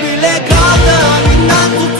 Geç bile kaldım inan tutundum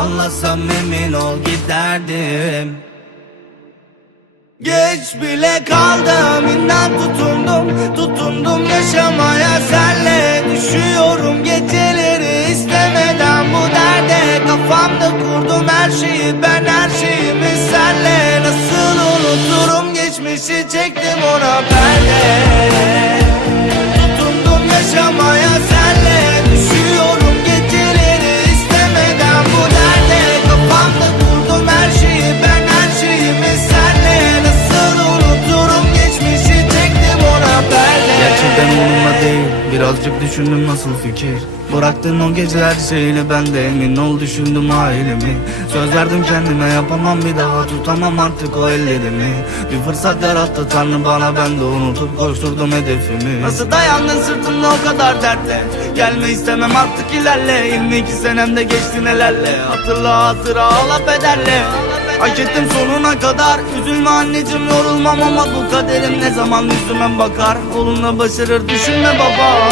Anlasam emin ol giderdim. Geç bile kaldım inan tutundum Tutundum yaşamaya. Senle Düşüyorum geceleri istemeden bu derde. Kafamda kurdum her şeyi ben her şeyimi. Senle Nasıl unuturum geçmişi çektim ona. Perde birazcık düşündüm nasıl fikir. Bıraktın o gece her şeyle ben de emin ol düşündüm ailemi. Söz verdim kendime yapamam bir daha tutamam artık o ellerimi. Bir fırsat yarattı tanrı bana ben de unutup koşturdum hedefimi. Nasıl dayandın sırtımda o kadar dertle? Gelme istemem artık ilerle. 22 senemde geçti nelerle? Hatırla hatıra ağla pederle Hak ettim sonuna kadar. Üzülme anneciğim yorulmam ama bu kaderim ne zaman yüzüme bakar? Olunla başarır düşünme baba